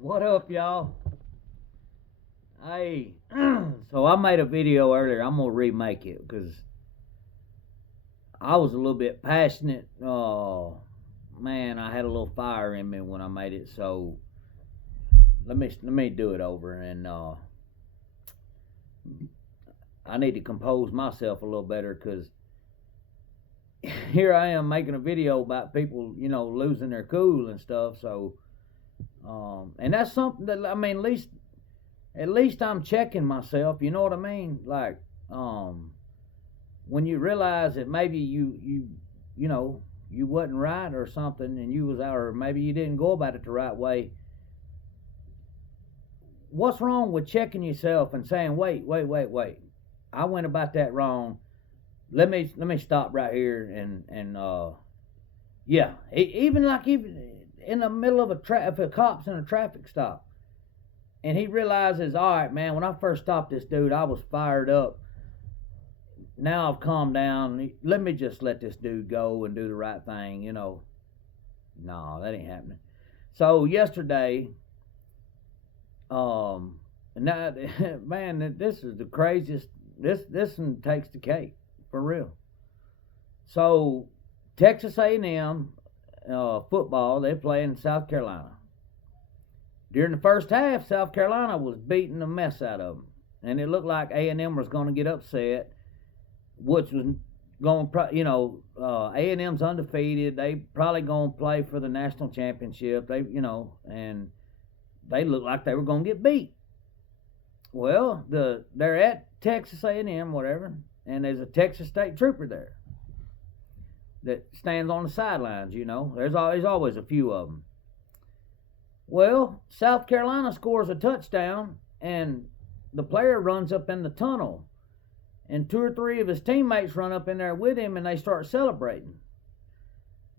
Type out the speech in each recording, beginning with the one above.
What up, y'all? Hey, so I made a video earlier. I'm gonna remake it because I was a little bit passionate. Oh man, I had a little fire in me when I made it. So let me do it over, and I need to compose myself a little better because here I am making a video about people, losing their cool and stuff. So, and that's something that I mean, at least I'm checking myself. You know what I mean? Like, um, when you realize that maybe you know you wasn't right or something, and you was out, or maybe you didn't go about it the right way. What's wrong with checking yourself and saying, wait, I went about that wrong. Let me stop right here and yeah, even in the middle of if a cop's in a traffic stop and he realizes, all right, man, when I first stopped this dude, I was fired up. Now I've calmed down. Let me just let this dude go and do the right thing. No, that ain't happening. So yesterday, now, man, this is the craziest. This one takes the cake for real. So Texas A&M football, they're playing South Carolina. During the first half, South Carolina was beating the mess out of them, and it looked like A&M was going to get upset, which was going, A&M's undefeated. They probably going to play for the national championship. And they looked like they were going to get beat. Well, they're at Texas A&M, whatever, and there's a Texas State trooper there that stands on the sidelines. There's always a few of them. Well, South Carolina scores a touchdown, and the player runs up in the tunnel, and two or three of his teammates run up in there with him, and they start celebrating.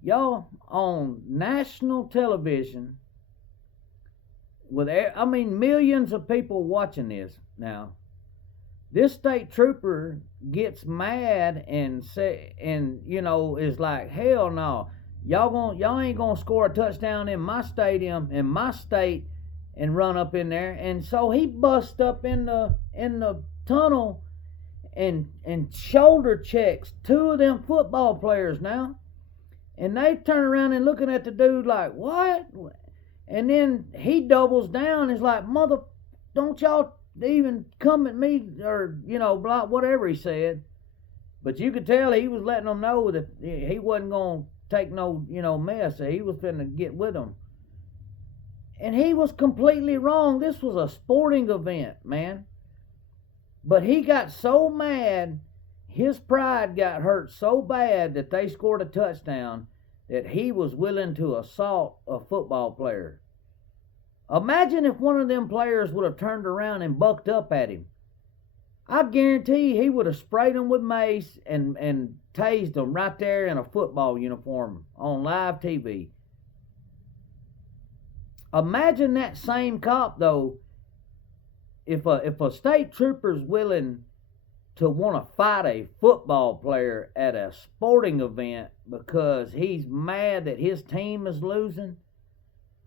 Y'all, on national television, millions of people watching this now, this state trooper gets mad and is like, hell no, y'all ain't gonna score a touchdown in my stadium, in my state, and run up in there. And so he busts up in the tunnel and shoulder checks two of them football players now, and they turn around and looking at the dude like, what? And then he doubles down. It's like, mother, don't y'all even come at me, or blah, whatever he said. But you could tell he was letting them know that he wasn't gonna take no mess. He was finna get with them, and he was completely wrong. This was a sporting event, man. But he got so mad, his pride got hurt so bad that they scored a touchdown that he was willing to assault a football player. Imagine if one of them players would have turned around and bucked up at him. I guarantee he would have sprayed him with mace and tased him right there in a football uniform on live TV. Imagine that same cop, though, if a state trooper's willing to want to fight a football player at a sporting event because he's mad that his team is losing.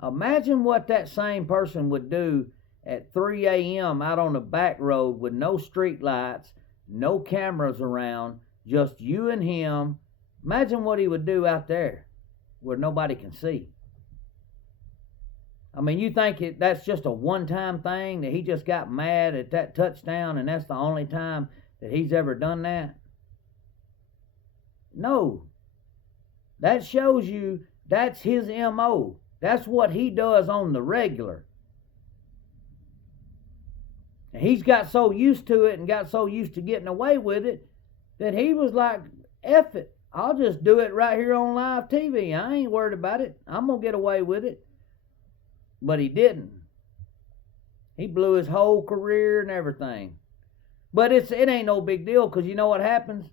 Imagine what that same person would do at 3 a.m. out on the back road with no street lights, no cameras around, just you and him. Imagine what he would do out there where nobody can see. I mean, you think that's just a one-time thing, that he just got mad at that touchdown and that's the only time that he's ever done that? No. That shows you that's his MO. That's what he does on the regular. And he's got so used to it and got so used to getting away with it that he was like, F it. I'll just do it right here on live TV. I ain't worried about it. I'm going to get away with it. But he didn't. He blew his whole career and everything. But it ain't no big deal, because you know what happens?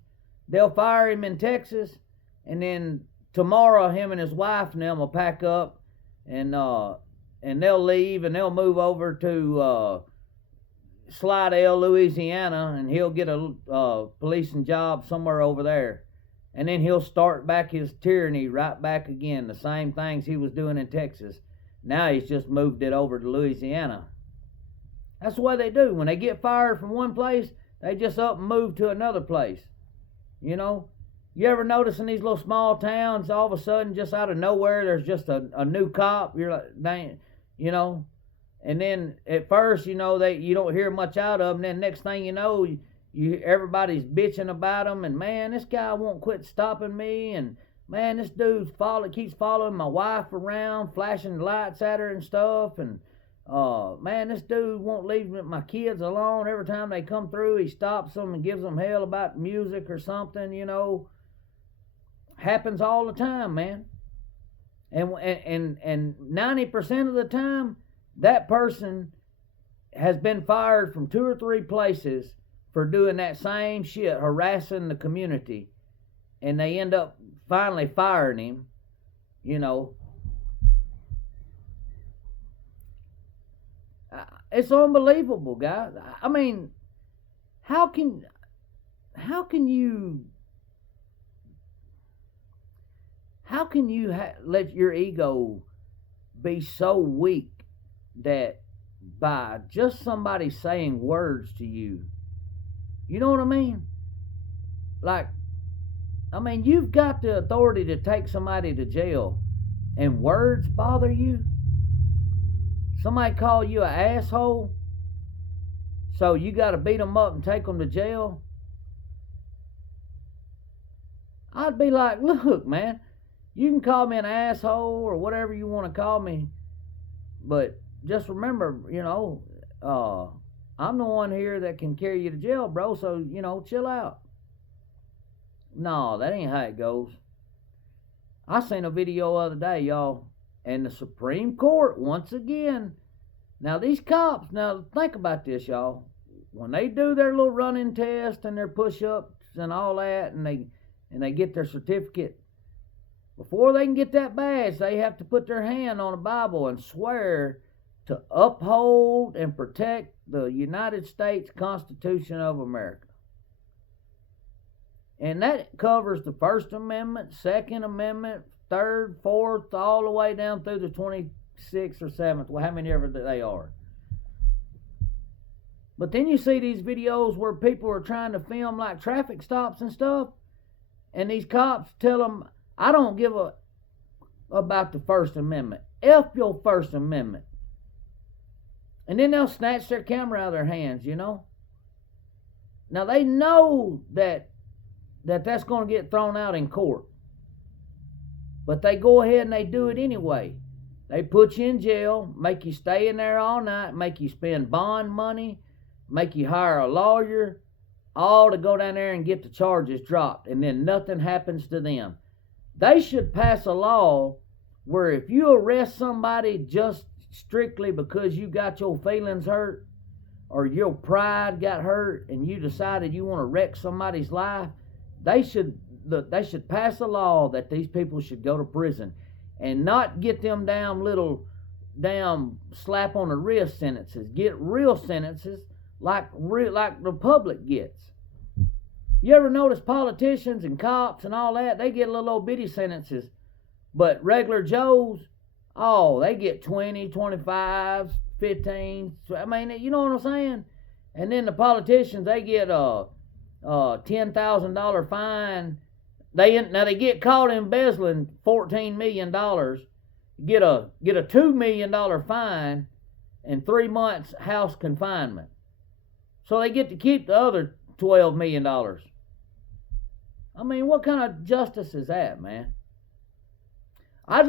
They'll fire him in Texas, and then tomorrow him and his wife and them will pack up and they'll leave, and they'll move over to Slidell, Louisiana, and he'll get a policing job somewhere over there. And then he'll start back his tyranny right back again, the same things he was doing in Texas. Now he's just moved it over to Louisiana. That's the way they do. When they get fired from one place, they just up and move to another place. You know? You ever notice in these little small towns, all of a sudden, just out of nowhere, there's just a new cop? You're like, dang, you know? And then at first, you know, you don't hear much out of them. Then next thing you know, everybody's bitching about them. And man, this guy won't quit stopping me. And man, this dude keeps following my wife around, flashing lights at her and stuff. And man, this dude won't leave my kids alone. Every time they come through, he stops them and gives them hell about music or something, you know. Happens all the time, man. And 90% of the time, that person has been fired from 2 or 3 places for doing that same shit, harassing the community. And they end up finally firing him, you know. It's unbelievable, guys. I mean, how can you let your ego be so weak that by just somebody saying words to you, you know what I mean? Like, I mean, you've got the authority to take somebody to jail, and words bother you? Somebody call you an asshole, so you got to beat them up and take them to jail? I'd be like, look, man, you can call me an asshole or whatever you want to call me, but just remember, you know, I'm the one here that can carry you to jail, bro, so, you know, chill out. No, that ain't how it goes. I seen a video the other day, y'all, and the Supreme Court, once again. Now, these cops, now think about this, y'all. When they do their little running test and their push-ups and all that, and they get their certificate, before they can get that badge, they have to put their hand on a Bible and swear to uphold and protect the United States Constitution of America. And that covers the First Amendment, Second Amendment, Third, Fourth, all the way down through the 26th or 7th, well, how many ever they are. But then you see these videos where people are trying to film like traffic stops and stuff, and these cops tell them, I don't give a about the First Amendment. F your First Amendment. And then they'll snatch their camera out of their hands, you know. Now they know that's going to get thrown out in court. But they go ahead and they do it anyway. They put you in jail, make you stay in there all night, make you spend bond money, make you hire a lawyer, all to go down there and get the charges dropped, and then nothing happens to them. They should pass a law where if you arrest somebody just strictly because you got your feelings hurt or your pride got hurt and you decided you want to wreck somebody's life, they should pass a law that these people should go to prison and not get them little slap on the wrist sentences. Get real sentences like the public gets. You ever notice politicians and cops and all that, they get little old bitty sentences, but regular Joes, oh, they get 20, 25, 15. I mean, you know what I'm saying? And then the politicians, they get a $10,000 fine. They get caught embezzling $14 million, get a $2 million fine, and 3 months house confinement. So they get to keep the other $12 million. I mean, what kind of justice is that, man? I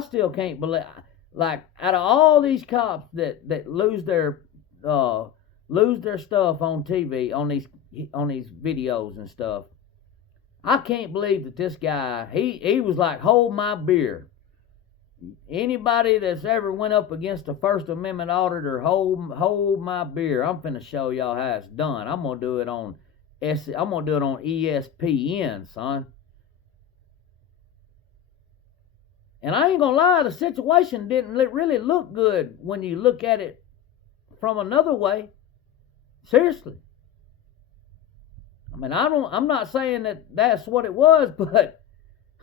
still can't believe, like, out of all these cops that lose their stuff on TV, on these videos and stuff, I can't believe that this guy, he was like, hold my beer. Anybody that's ever went up against a First Amendment auditor, hold my beer. I'm finna show y'all how it's done. I'm gonna do it on ESPN, son. And I ain't gonna lie, the situation didn't really look good when you look at it from another way. Seriously. I mean, I'm not saying that that's what it was, but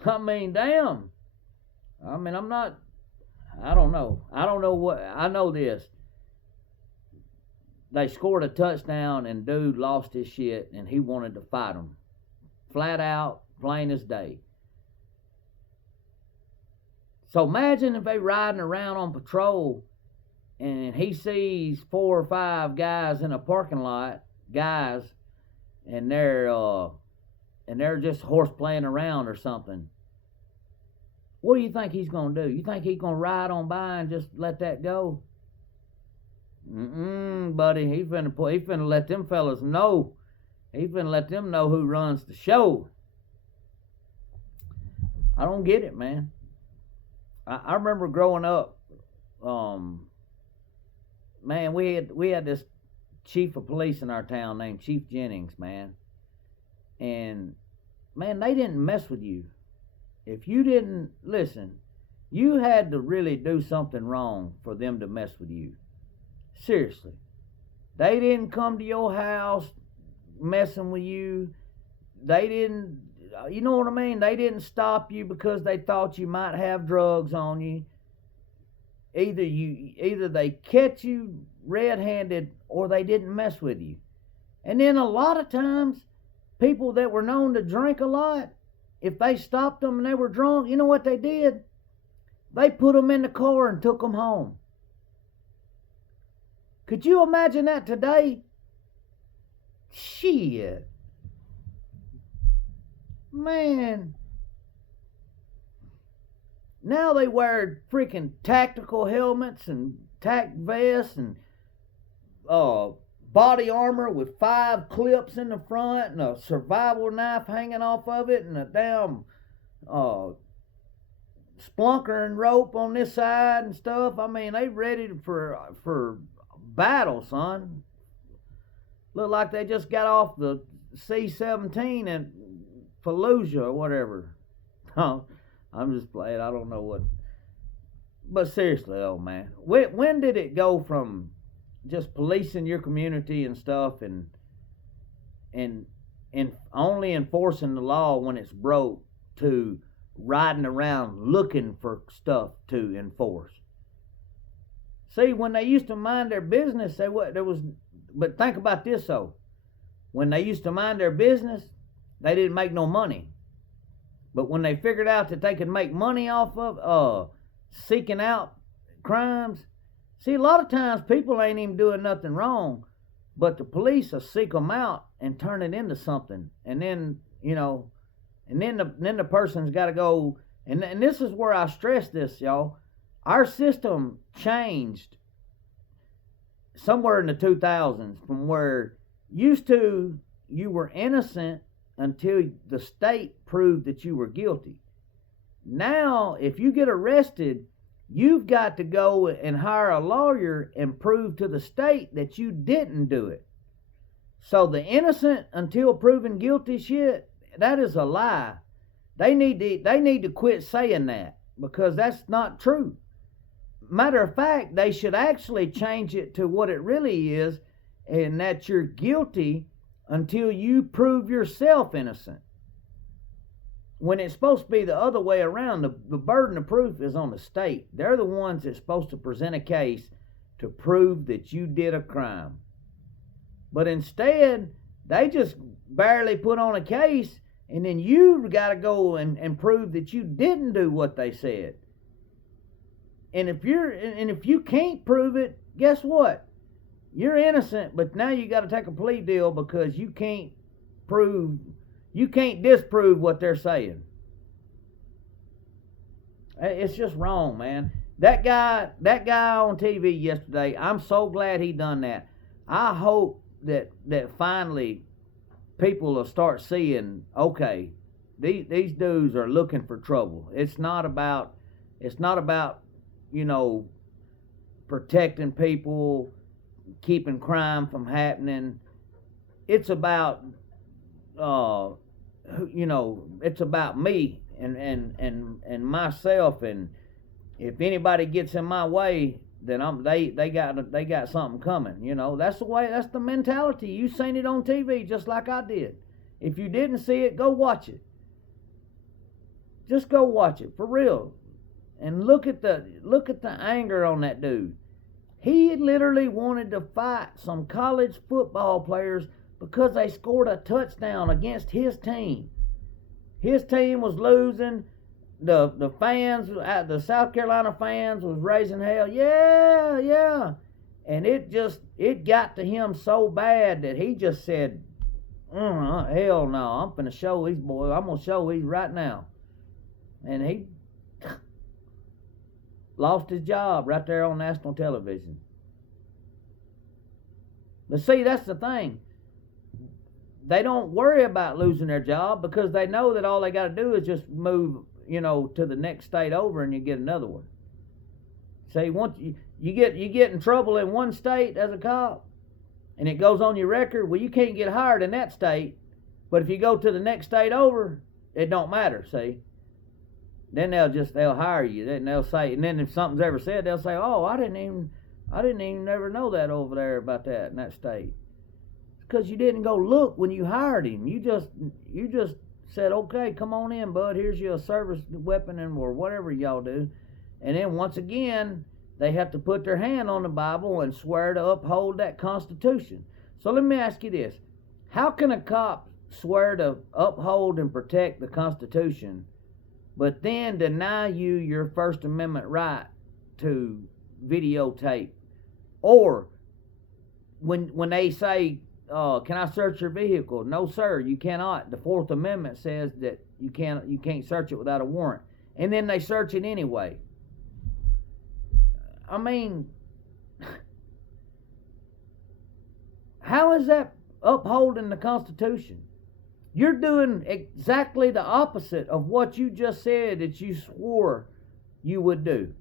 I mean, damn. I mean, I don't know. I don't know what. I know this. They scored a touchdown and dude lost his shit and he wanted to fight them. Flat out, plain as day. So imagine if they riding around on patrol and he sees 4 or 5 guys in a parking lot, guys, and they're just horse playing around or something. What do you think he's gonna do? You think he's gonna ride on by and just let that go? Buddy, he finna let them fellas know. He finna let them know who runs the show. I don't get it, man. I remember growing up, man, we had this chief of police in our town named Chief Jennings, man. And man, they didn't mess with you. If you didn't listen, you had to really do something wrong for them to mess with you. Seriously. They didn't come to your house messing with you. They didn't, you know what I mean? They didn't stop you because they thought you might have drugs on you. Either they catch you red-handed or they didn't mess with you. And then a lot of times, people that were known to drink a lot, if they stopped them and they were drunk, you know what they did? They put them in the car and took them home. Could you imagine that today? Shit. Man. Now they wear freaking tactical helmets and tac vests and body armor with 5 clips in the front and a survival knife hanging off of it and a damn splunker and rope on this side and stuff. I mean, they ready for battle, son. Look like they just got off the C-17 in Fallujah or whatever. I'm just playing. I don't know what. But seriously, though, man, when did it go from just policing your community and stuff and only enforcing the law when it's broke to riding around looking for stuff to enforce? See, when they used to mind their business, but think about this though. When they used to mind their business, they didn't make no money. But when they figured out that they could make money off of seeking out crimes, see, a lot of times people ain't even doing nothing wrong, but the police will seek them out and turn it into something. And then, then the person's got to go. And this is where I stress this, y'all. Our system changed somewhere in the 2000s from where used to you were innocent until the state proved that you were guilty. Now, if you get arrested, you've got to go and hire a lawyer and prove to the state that you didn't do it. So the innocent until proven guilty shit, that is a lie. They need to quit saying that because that's not true. Matter of fact, they should actually change it to what it really is, and that you're guilty until you prove yourself innocent. When it's supposed to be the other way around, the burden of proof is on the state. They're the ones that's supposed to present a case to prove that you did a crime. But instead, they just barely put on a case, and then you got to go and prove that you didn't do what they said. And if you can't prove it, guess what? You're innocent, but now you got to take a plea deal because you can't disprove what they're saying. It's just wrong, man. That guy on TV yesterday, I'm so glad he done that. I hope that finally people will start seeing, okay, these dudes are looking for trouble. It's not about protecting people, keeping crime from happening. It's about it's about me and myself, and if anybody gets in my way, then they got something coming. That's the mentality. You seen it on TV just like I did. If you didn't see it, go watch it. Just go watch it for real. And look at the anger on that dude. He literally wanted to fight some college football players because they scored a touchdown against his team. His team was losing. The fans, the South Carolina fans, was raising hell. Yeah, yeah. And it got to him so bad that he just said, hell no, I'm finna show these boys. I'm gonna show these right now. And he lost his job right there on national television. But see, that's the thing. They don't worry about losing their job because they know that all they got to do is just move, to the next state over, and you get another one. See, once you get in trouble in one state as a cop, and it goes on your record, well, you can't get hired in that state. But if you go to the next state over, it don't matter. See, then they'll hire you. Then they'll say, and then if something's ever said, they'll say, "Oh, I didn't even ever know that over there about that in that state." Because you didn't go look when you hired him. You just said, "Okay, come on in, bud. Here's your service weapon or whatever y'all do." And then once again, they have to put their hand on the Bible and swear to uphold that Constitution. So let me ask you this: how can a cop swear to uphold and protect the Constitution, but then deny you your First Amendment right to videotape? Or when they say, can I search your vehicle? No, sir, you cannot. The Fourth Amendment says that you can't search it without a warrant. And then they search it anyway. I mean, how is that upholding the Constitution? You're doing exactly the opposite of what you just said that you swore you would do.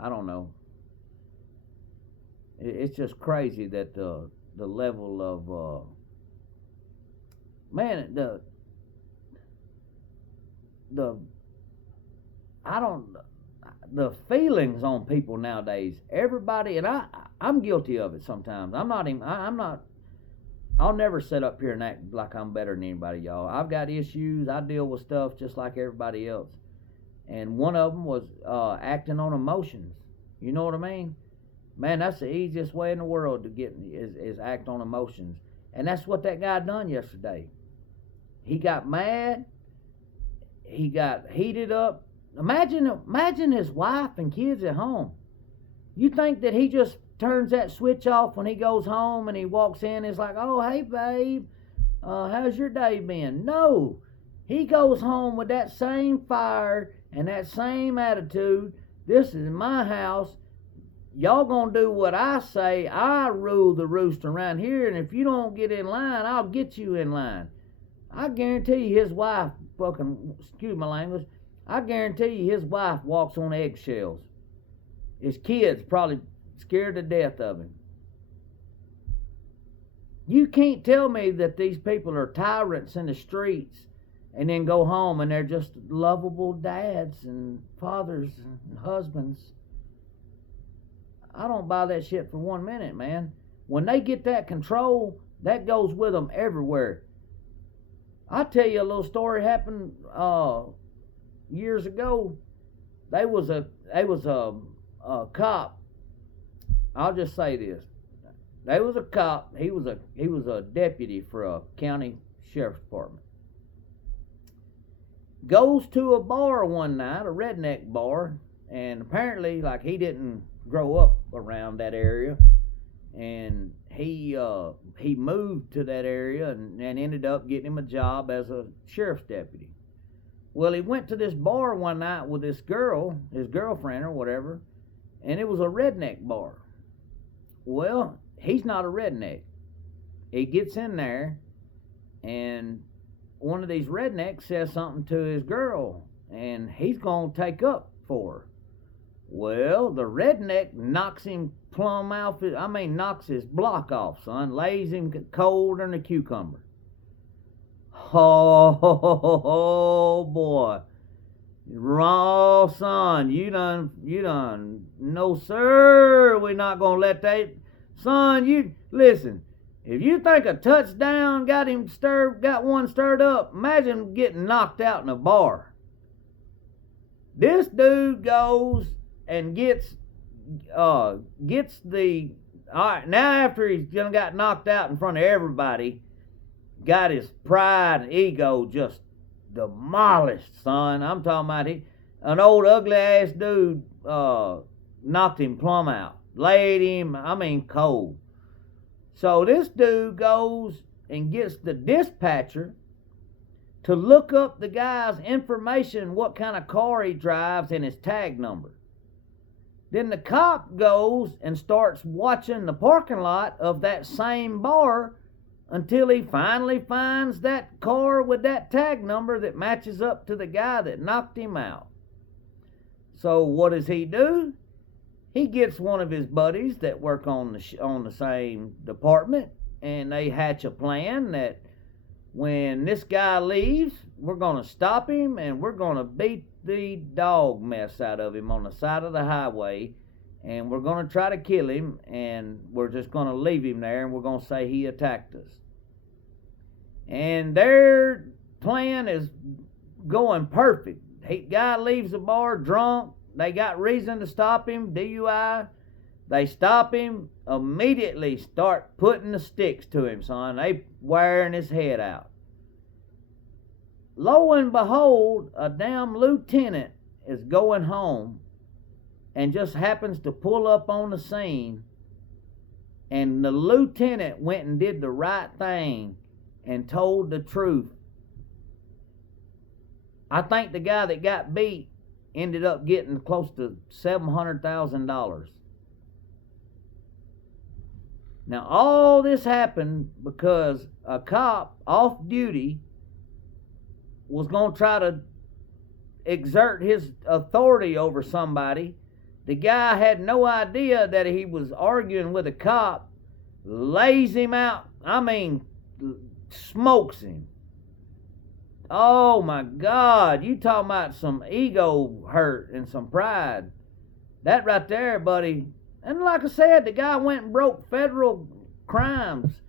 I don't know. It's just crazy that the level of the feelings on people nowadays. Everybody, and I'm guilty of it sometimes. I'll never sit up here and act like I'm better than anybody, y'all. I've got issues. I deal with stuff just like everybody else. And one of them was acting on emotions. You know what I mean? Man, that's the easiest way in the world to get is act on emotions. And that's what that guy done yesterday. He got mad. He got heated up. Imagine his wife and kids at home. You think that he just turns that switch off when he goes home and he walks in? It's like, "Oh, hey, babe, how's your day been?" No. He goes home with that same fire and that same attitude. This is my house. Y'all gonna do what I say. I rule the roost around here, and if you don't get in line, I'll get you in line. I guarantee you his wife excuse my language, I guarantee you his wife walks on eggshells. His kids probably scared to death of him. You can't tell me that these people are tyrants in the streets and then go home and they're just lovable dads and fathers and husbands. I don't buy that shit for 1 minute, man. When they get that control, that goes with them everywhere. I'll tell you a little story happened years ago. They was a cop. I'll just say this. There was a cop. He was a deputy for a county sheriff's department. Goes to a bar one night, a redneck bar, and apparently, like, he didn't grow up around that area, and he moved to that area and ended up getting him a job as a sheriff's deputy. Well, he went to this bar one night with this girl, his girlfriend or whatever, and it was a redneck bar. Well, he's not a redneck. He gets in there, and one of these rednecks says something to his girl, and he's going to take up for her. Well, the redneck knocks him plumb off, knocks his block off, son. Lays him cold than a cucumber. Oh, boy. Raw, son. You done. No, sir. We're not going to let that. Son, listen. If you think a touchdown got one stirred up, imagine getting knocked out in a bar. This dude goes and gets the, all right, now after he's got knocked out in front of everybody, got his pride and ego just demolished, son. I'm talking about an old ugly ass dude knocked him plumb out, laid him, cold. So this dude goes and gets the dispatcher to look up the guy's information, what kind of car he drives, and his tag number. Then the cop goes and starts watching the parking lot of that same bar until he finally finds that car with that tag number that matches up to the guy that knocked him out. So what does he do? He gets one of his buddies that work on the same department, and they hatch a plan that when this guy leaves, we're going to stop him and we're going to beat the dog mess out of him on the side of the highway, and we're going to try to kill him, and we're just going to leave him there, and we're going to say he attacked us. And their plan is going perfect. Guy leaves the bar drunk. They got reason to stop him, DUI. They stop him, immediately start putting the sticks to him, son. They wearing his head out. Lo and behold, a damn lieutenant is going home and just happens to pull up on the scene, and the lieutenant went and did the right thing and told the truth. I think the guy that got beat ended up getting close to $700,000. Now, all this happened because a cop off duty was going to try to exert his authority over somebody. The guy had no idea that he was arguing with a cop, lays him out, smokes him. Oh my God, you talking about some ego hurt and some pride. That right there, buddy. And like I said, the guy went and broke federal crimes.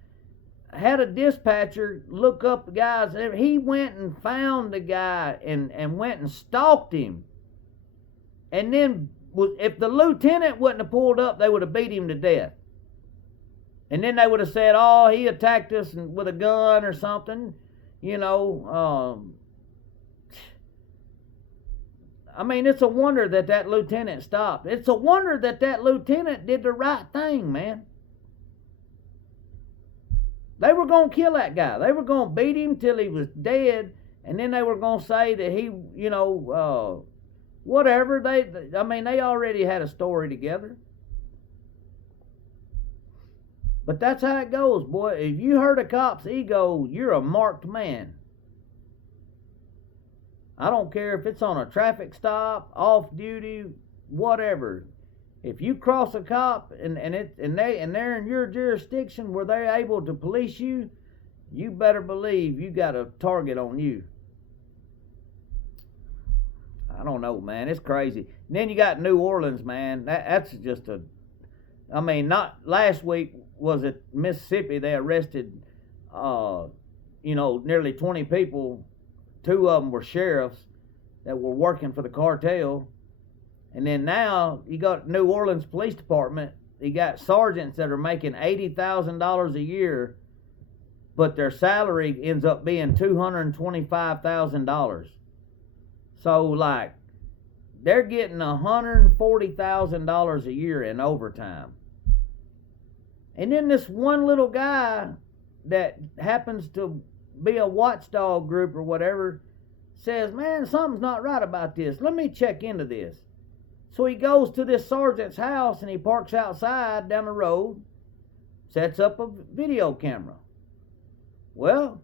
Had a dispatcher look up the guys. He went and found the guy and went and stalked him. And then if the lieutenant wouldn't have pulled up, they would have beat him to death. And then they would have said, oh, he attacked us with a gun or something. It's a wonder that lieutenant stopped. It's a wonder that lieutenant did the right thing, man. They were going to kill that guy. They were going to beat him till he was dead, and then they were going to say that he, whatever. They already had a story together. But that's how it goes, boy. If you hurt a cop's ego, you're a marked man. I don't care if it's on a traffic stop, off duty, whatever. If you cross a cop and they're in your jurisdiction where they're able to police you, you better believe you got a target on you. I don't know, man. It's crazy. And then you got New Orleans, man. That's just not last week was it Mississippi. They arrested, nearly 20 people. 2 of them were sheriffs that were working for the cartel. And then now you got New Orleans Police Department. You got sergeants that are making $80,000 a year, but their salary ends up being $225,000. So they're getting $140,000 a year in overtime. And then this one little guy that happens to be a watchdog group or whatever says, man, something's not right about this. Let me check into this. So he goes to this sergeant's house and he parks outside down the road, sets up a video camera. Well,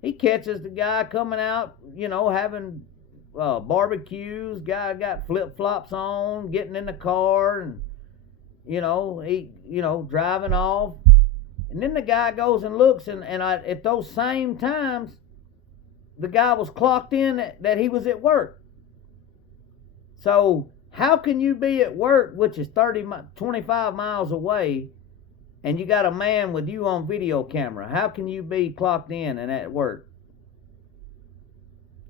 he catches the guy coming out, having barbecues. Guy got flip-flops on, getting in the car, and driving off. And then the guy goes and looks, and at those same times, the guy was clocked in that he was at work. So how can you be at work, which is 25 miles away, and you got a man with you on video camera. How can you be clocked in and at work?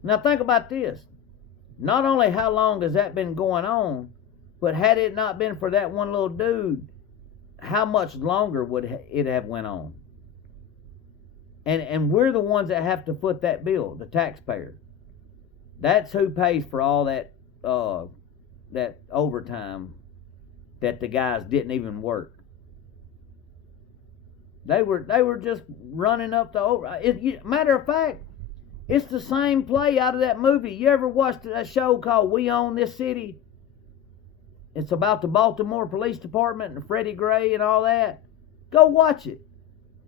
Now think about this. Not only how long has that been going on, but had it not been for that one little dude, how much longer would it have went on? And we're the ones that have to foot that bill, the taxpayer. That's who pays for all that that overtime that the guys didn't even work. They were just running up the over. Matter of fact, it's the same play out of that movie. You ever watched that show called We Own This City? It's about the Baltimore Police Department and Freddie Gray and all that. Go watch it.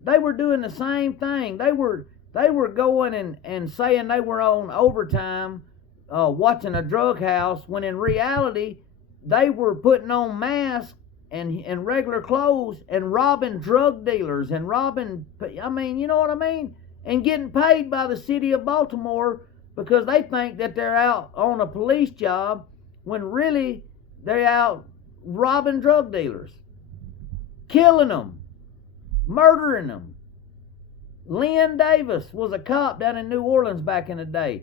They were doing the same thing. They were going and saying they were on overtime watching a drug house, when in reality they were putting on masks and regular clothes and robbing drug dealers and robbing, I mean, you know what I mean? And getting paid by the city of Baltimore because they think that they're out on a police job when really they're out robbing drug dealers, killing them, murdering them. Len Davis was a cop down in New Orleans back in the day.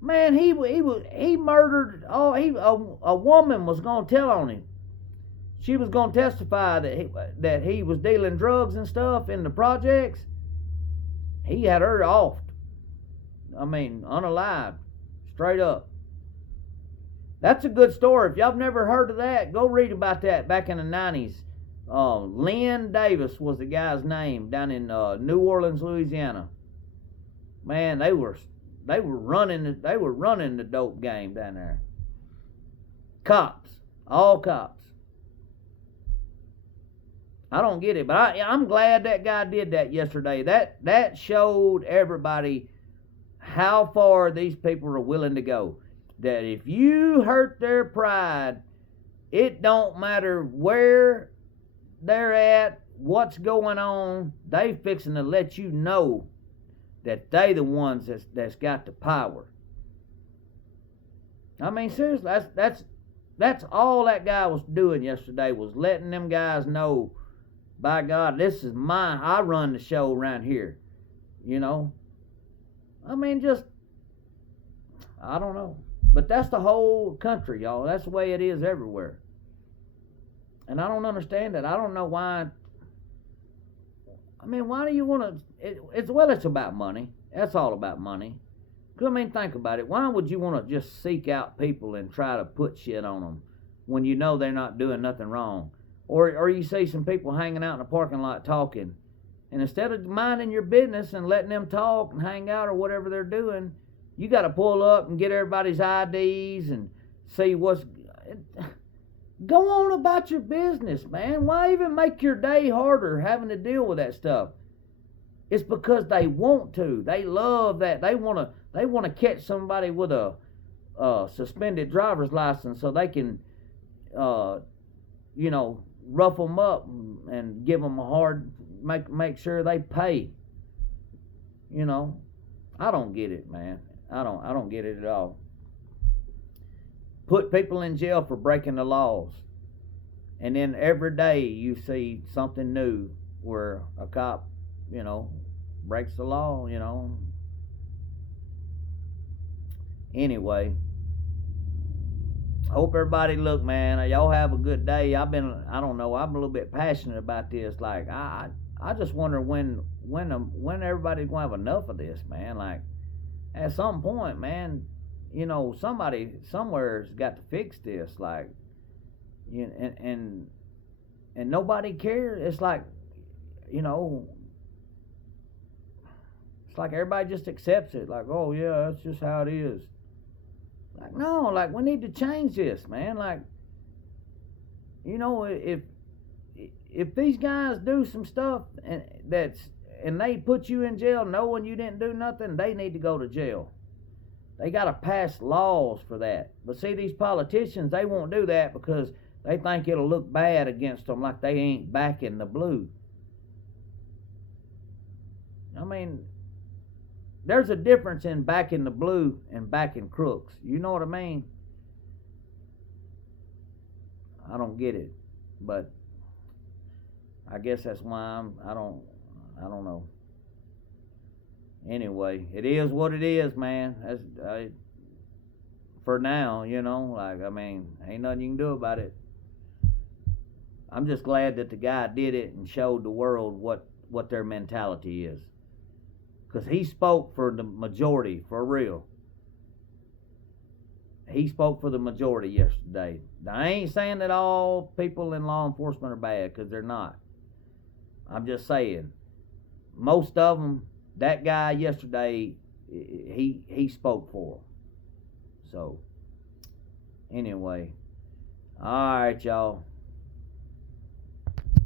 Man, he murdered. A woman was going to tell on him. She was going to testify that he was dealing drugs and stuff in the projects. He had her offed. I mean, unalived, straight up. That's a good story. If y'all have never heard of that, go read about that back in the 90s. Len Davis was the guy's name down in New Orleans, Louisiana. Man, they were running the dope game down there. Cops, all cops. I don't get it, but I'm glad that guy did that yesterday. That showed everybody how far these people are willing to go. That if you hurt their pride, it don't matter where they're at, what's going on, they fixing to let you know that they the ones that's got the power. I mean, seriously, that's all that guy was doing yesterday, was letting them guys know, by God, this is I run the show around here. You know? I mean, just, I don't know. But that's the whole country, y'all. That's the way it is everywhere. And I don't understand that. I don't know why. I mean, why do you want to? It's about money. That's all about money. Because, I mean, think about it. Why would you want to just seek out people and try to put shit on them when you know they're not doing nothing wrong? Or you see some people hanging out in the parking lot talking, and instead of minding your business and letting them talk and hang out or whatever they're doing, you got to pull up and get everybody's IDs and see what's. Go on about your business, man. Why even make your day harder having to deal with that stuff? It's because they want to. They love that. They want to catch somebody with a suspended driver's license so they can, rough them up and give them a hard, make sure they pay. You know, I don't get it, man. I don't get it at all. Put people in jail for breaking the laws, and then every day you see something new where a cop, breaks the law. Anyway, hope everybody, look, man, y'all have a good day. I'm a little bit passionate about this. Like, I just wonder when everybody's gonna have enough of this, man. Like, at some point, man, somebody somewhere's got to fix this. Like, and nobody cares. It's like, it's like everybody just accepts it. Like, oh yeah, that's just how it is. Like, no, like, we need to change this, man. Like, if these guys do some stuff and they put you in jail knowing you didn't do nothing, they need to go to jail. They got to pass laws for that. But see, these politicians, they won't do that because they think it'll look bad against them, like they ain't backing the blue. I mean, there's a difference in backing the blue and backing crooks. You know what I mean? I don't get it. But I guess that's why I don't know. Anyway, it is what it is, man. That's for now, like, I mean, ain't nothing you can do about it. I'm just glad that the guy did it and showed the world what their mentality is, because he spoke for the majority, for real. He spoke for the majority yesterday. Now, I ain't saying that all people in law enforcement are bad, because they're not. I'm just saying, most of them, that guy yesterday, he spoke for them. So, anyway, all right, y'all.